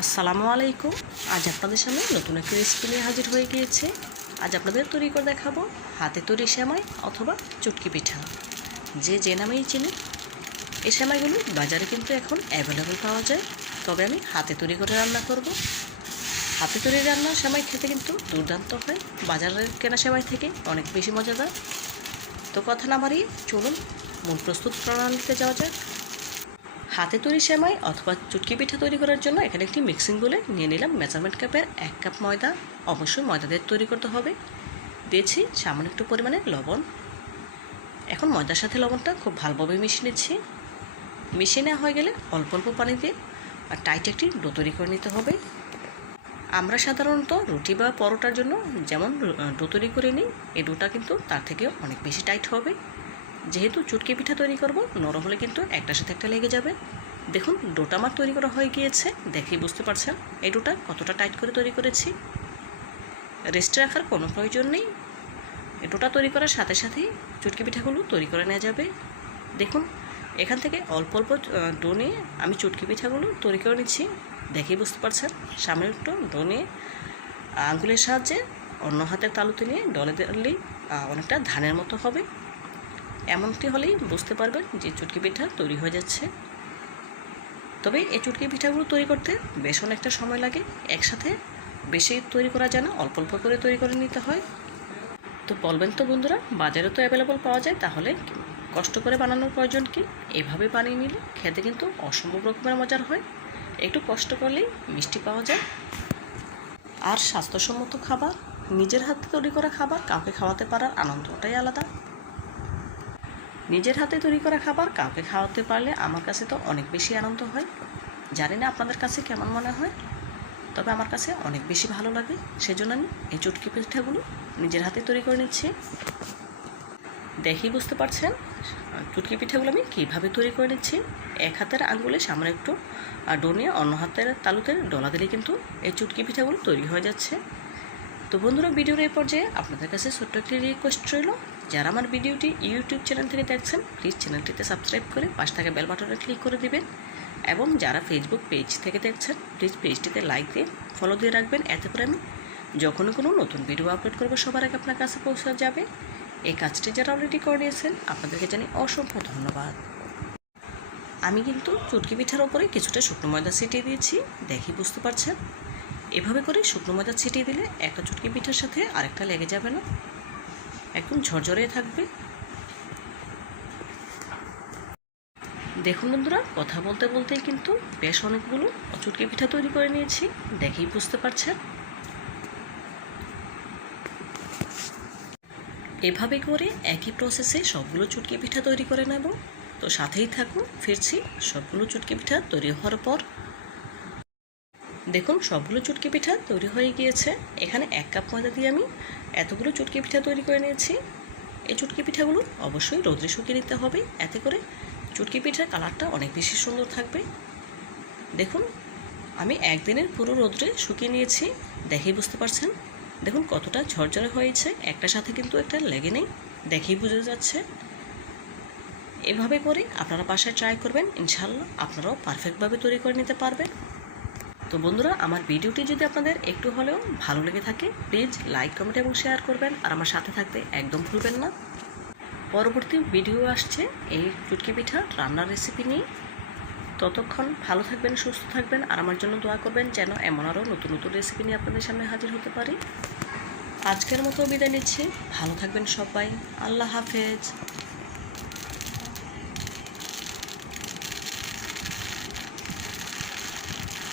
আসসালামু আলাইকুম। আজ আপনাদের সামনে নতুন একটি রেসিপি নিয়ে হাজির হয়ে গিয়েছে। আজ আপনাদের তৈরি করে দেখাবো হাতে তৈরি সেমাই অথবা চুটকি পিঠা, যে নামেই চিনি। এই সেমাইগুলো বাজারে কিন্তু এখন অ্যাভেলেবল পাওয়া যায়, তবে আমি হাতে তৈরি করে রান্না করব। হাতে তৈরি রান্না সেমাই খেতে কিন্তু দুর্দান্ত হয়, বাজারের কেনা সেমাই থেকে অনেক বেশি মজাদার। তো কথা না বাড়িয়ে চলুন মূল প্রস্তুত প্রণালীতে যাওয়া যাক। হাতে তৈরি সেমাই অথবা চুটকি পিঠা তৈরি করার জন্য এখানে একটি মিক্সিং বোলে নিয়ে নিলাম মেজারমেন্ট কাপের 1 কাপ ময়দা। অবশ্যই ময়দা দিয়ে তৈরি করতে হবে। দিয়েছি সামান্য একটু পরিমাণে লবণ। এখন ময়দার সাথে লবণটা খুব ভালোভাবে মিশিয়ে নিচ্ছি। মিশিয়ে নেওয়া হয়ে গেলে অল্প অল্প পানি দিয়ে আর টাইট একটি ডো তৈরি করে নিতে হবে। আমরা সাধারণত রুটি বা পরোটার জন্য যেমন ডো তৈরি করে নিই, এই ডোটা কিন্তু তার থেকেও অনেক বেশি টাইট হবে। যেহেতু চুটকি পিঠা তৈরি করব, নরম হলে কিন্তু একটার সাথে একটা লেগে যাবে। দেখুন ডোটা আমার তৈরি করা হয়ে গিয়েছে, দেখেই বুঝতে পারছেন এই ডোটা কতটা টাইট করে তৈরি করেছি। রেস্টে রাখার কোনো প্রয়োজন নেই, এই ডোটা তৈরি করার সাথে সাথেই চুটকি পিঠাগুলো তৈরি করে নেওয়া যাবে। দেখুন এখান থেকে অল্প অল্প ডো নিয়ে আমি চুটকি পিঠাগুলো তৈরি করে নিচ্ছি, দেখেই বুঝতে পারছেন। সামনে একটু ডো নিয়ে আঙ্গুলের সাহায্যে অন্য হাতের তালুতে নিয়ে ডলে দিলেই অনেকটা ধানের মতো হবে। এমনটি হলেই বুঝতে পারবেন যে চুটকি পিঠা তৈরি হয়ে যাচ্ছে। তবে এই চুটকি পিঠাগুলো তৈরি করতে বেশ অনেকটা সময় লাগে, একসাথে বেশি তৈরি করা যায় না, অল্প অল্প করে তৈরি করে নিতে হয়। তো বলবেন তো বন্ধুরা, বাজারে তো অ্যাভেলেবল পাওয়া যায়, তাহলে কষ্ট করে বানানোর প্রয়োজন কি? এভাবে বানিয়ে নিলে খেতে কিন্তু অসম্ভব রকমের মজার হয়। একটু কষ্ট করলেই মিষ্টি পাওয়া যায়। আর স্বাস্থ্যসম্মত খাবার, নিজের হাতে তৈরি করা খাবার কাউকে খাওয়াতে পারার আনন্দটাই আলাদা। নিজের হাতে তৈরি করা খাবার কাউকে খাওয়াতে পারলে আমার কাছে তো অনেক বেশি আনন্দ হয়। জানি না আপনাদের কাছে কেমন মনে হয়, তবে আমার কাছে অনেক বেশি ভালো লাগে। সেজন্য আমি এই চুটকি পিঠাগুলো নিজের হাতে তৈরি করে নিচ্ছি। দেখেই বুঝতে পারছেন চুটকি পিঠাগুলো আমি কীভাবে তৈরি করে নিচ্ছি। এক হাতের আঙ্গুলে সামনে একটু ডো নিয়ে অন্য হাতের তালুতে ডলা দিলে কিন্তু এই চুটকি পিঠাগুলো তৈরি হয়ে যাচ্ছে। তো বন্ধুরা, ভিডিওর এই পর্যায়ে আপনাদের কাছে ছোট্ট একটি রিকোয়েস্ট রইল, যারা আমার ভিডিওটি ইউটিউব চ্যানেল থেকে দেখছেন প্লিজ চ্যানেলটিতে সাবস্ক্রাইব করে পাশে থাকা বেল বাটনে ক্লিক করে দিবেন। এবং যারা ফেসবুক পেজ থেকে দেখছেন প্লিজ পেজটিতে লাইক দিয়ে ফলো দিয়ে রাখবেন, এতে করে আমি যখনই কোনো নতুন ভিডিও আপলোড করবো সবার আগে আপনার কাছে পৌঁছে যাবে। এই কাজটি যারা অলরেডি করে নিয়েছেন আপনাদেরকে জানি অসংখ্য ধন্যবাদ। আমি কিন্তু চুটকি পিঠার ওপরে কিছুটা শুকনো ময়দা ছিটিয়ে দিয়েছি, দেখেই বুঝতে পারছেন। এভাবে করে শুকনো ময়দা ছিটিয়ে দিলে একটা চুটকি পিঠার সাথে আরেকটা লেগে যাবে না, একদম ঝরঝরে থাকবে। দেখুন বন্ধুরা, কথা বলতে বলতেই কিন্তু বেশ অনেকগুলো চুটকি পিঠা তৈরি করে নিয়েছি, দেখেই বুঝতে পারছেন। এভাবে করে একই প্রসেসে সবগুলো চুটকি পিঠা তৈরি করে নেব। তো সাথেই থাকুন, ফিরছি সবগুলো চুটকি পিঠা তৈরি হওয়ার পর। দেখুন সবগুলো চুটকি পিঠা তৈরি হয়ে গিয়েছে। এখানে 1 কাপ ময়দা দিয়ে আমি এতগুলো চুটকি পিঠা তৈরি করে নিয়েছি। এই চুটকি পিঠাগুলো অবশ্যই রোদ্রে শুকিয়ে নিতে হবে, এতে করে চুটকি পিঠার কালারটা অনেক বেশি সুন্দর থাকবে। দেখুন আমি একদিনের পুরো রোদ্রে শুকিয়ে নিয়েছি, দেখেই বুঝতে পারছেন। দেখুন কতটা ঝরঝরে হয়েছে, একটার সাথে কিন্তু একটা লেগে নেই, দেখেই বোঝা যাচ্ছে। এভাবে করে আপনারা বাসায় ট্রাই করবেন, ইনশাআল্লাহ আপনারাও পারফেক্টভাবে তৈরি করে নিতে পারবেন। তো বন্ধুরা, আমার ভিডিওটি যদি আপনাদের একটু হলেও ভালো লেগে থাকে প্লিজ লাইক, কমেন্ট এবং শেয়ার করবেন, আর আমার সাথে থাকতে একদম ভুলবেন না। পরবর্তী ভিডিও আসছে এই চুটকি পিঠা রান্নার রেসিপি নিয়ে। ততক্ষণ ভালো থাকবেন, সুস্থ থাকবেন, আর আমার জন্য দোয়া করবেন যেন এমন আরও নতুন নতুন রেসিপি নিয়ে আপনাদের সামনে হাজির হতে পারি। আজকের মতো বিদায় নিচ্ছি, ভালো থাকবেন সবাই, আল্লাহ হাফেজ।